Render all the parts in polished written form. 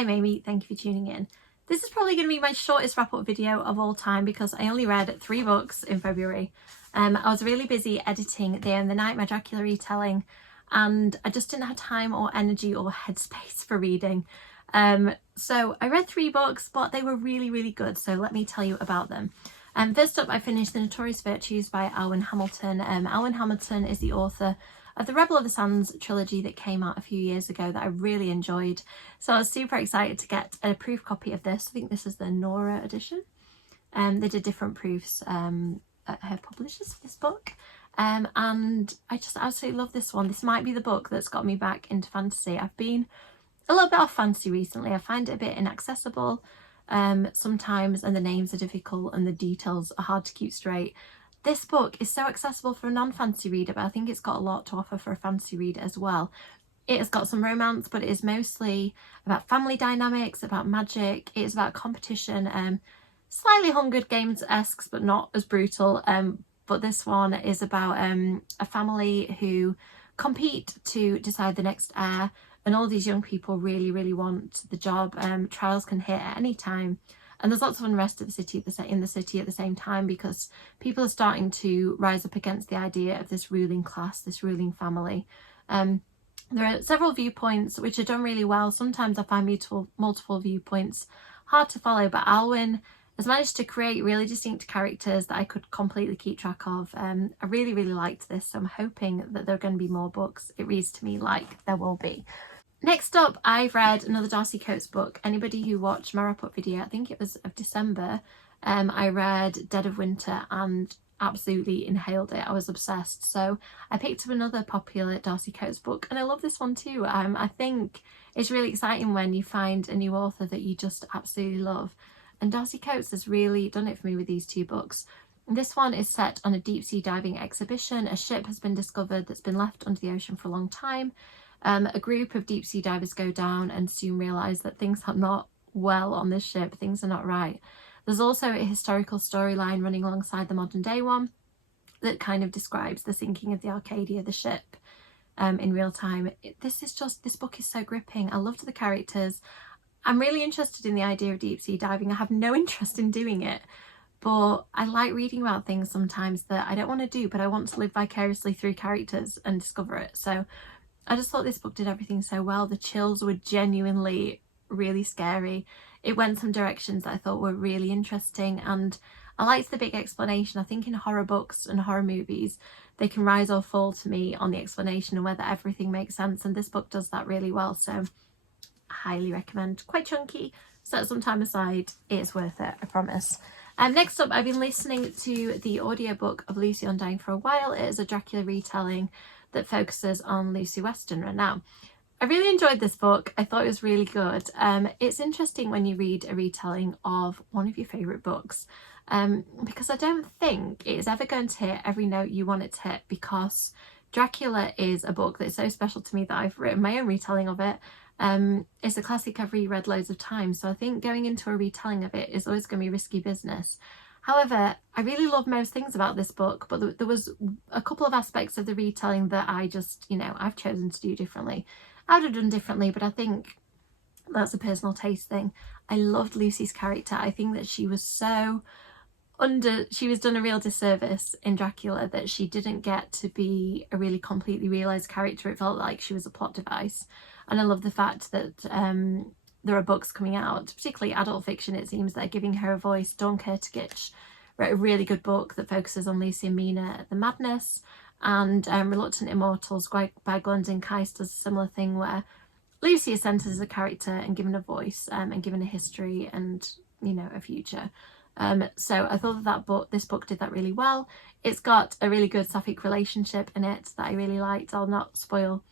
I'm Amy, thank you for tuning in. This is probably going to be my shortest wrap-up video of all time because I only read 3 books in February. I was really busy editing Day and the Night, my Dracula retelling, and I just didn't have time or energy or headspace for reading. So I read 3 books, but they were really good, so let me tell you about them. First up, I finished The Notorious Virtues by Alwyn Hamilton. Alwyn Hamilton is the author of the Rebel of the Sands trilogy that came out a few years ago that I really enjoyed. So I was super excited to get a proof copy of this. I think this is the Nora edition. They did different proofs at her publishers for this book. And I just absolutely love this one. This might be the book that's got me back into fantasy. I've been a little bit off fantasy recently. I find it a bit inaccessible sometimes, and the names are difficult and the details are hard to keep straight. This book is so accessible for a non-fantasy reader, but I think it's got a lot to offer for a fantasy reader as well. It has got some romance, but it is mostly about family dynamics, about magic. It is about competition, slightly Hunger Games-esque, but not as brutal. But this one is about a family who compete to decide the next heir, and all these young people really want the job. Trials can hit at any time. And there's lots of unrest in the city at the same time because people are starting to rise up against the idea of this ruling class, this ruling family. There are several viewpoints which are done really well. Sometimes I find multiple viewpoints hard to follow, but Alwyn has managed to create really distinct characters that I could completely keep track of. I really liked this, so I'm hoping that there are going to be more books. It reads to me like there will be. Next up, I've read another Darcy Coates book. Anybody who watched my wrap-up video, I think it was of December, I read Dead of Winter and absolutely inhaled it. I was obsessed. So I picked up another popular Darcy Coates book, and I love this one too. I think it's really exciting when you find a new author that you just absolutely love. And Darcy Coates has really done it for me with these 2 books. This one is set on a deep-sea diving exhibition. A ship has been discovered that's been left under the ocean for a long time. A group of deep sea divers go down and soon realise that things are not well on this ship, things are not right. There's also a historical storyline running alongside the modern day one that kind of describes the sinking of the Arcadia, the ship, in real time. This book is so gripping. I loved the characters. I'm really interested in the idea of deep sea diving. I have no interest in doing it, but I like reading about things sometimes that I don't want to do, but I want to live vicariously through characters and discover it. So I just thought this book did everything so well. The chills were genuinely really scary. It went some directions that I thought were really interesting, and I liked the big explanation. I think in horror books and horror movies, they can rise or fall to me on the explanation and whether everything makes sense, and this book does that really well, so I highly recommend. Quite chunky, set some time aside, it's worth it, I promise. Next up, I've been listening to the audiobook of Lucy Undying for a while. It is a Dracula retelling that focuses on Lucy Westenra. Now, I really enjoyed this book. I thought it was really good. It's interesting when you read a retelling of one of your favourite books, because I don't think it is ever going to hit every note you want it to hit, because Dracula is a book that's so special to me that I've written my own retelling of it. It's a classic I've reread loads of times, so I think going into a retelling of it is always going to be risky business. However, I really love most things about this book, but there was a couple of aspects of the retelling that I just, I've chosen to do differently. I would have done differently, but I think that's a personal taste thing. I loved Lucy's character. I think that she was done a real disservice in Dracula, that she didn't get to be a really completely realised character. It felt like she was a plot device. And I love the fact that there are books coming out, particularly adult fiction, it seems, that are giving her a voice. Dawn Kurtagich wrote a really good book that focuses on Lucy and Mina, the madness, and Reluctant Immortals by Glendon Keist does a similar thing where Lucy is centred as a character and given a voice and given a history and, a future. So I thought this book did that really well. It's got a really good sapphic relationship in it that I really liked. I'll not spoil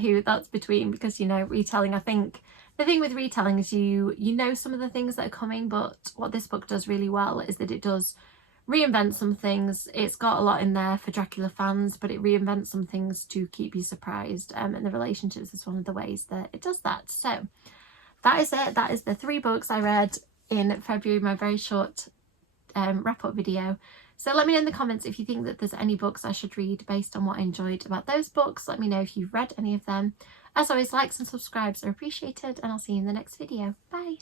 who that's between because, retelling, I think the thing with retelling is you know some of the things that are coming, but what this book does really well is that it does reinvent some things. It's got a lot in there for Dracula fans, but it reinvents some things to keep you surprised, and the relationships is one of the ways that it does that. So that is it. That is the 3 books I read in February, my very short wrap-up video. So let me know in the comments if you think that there's any books I should read based on what I enjoyed about those books. Let me know if you've read any of them. As always, likes and subscribes are appreciated, and I'll see you in the next video. Bye!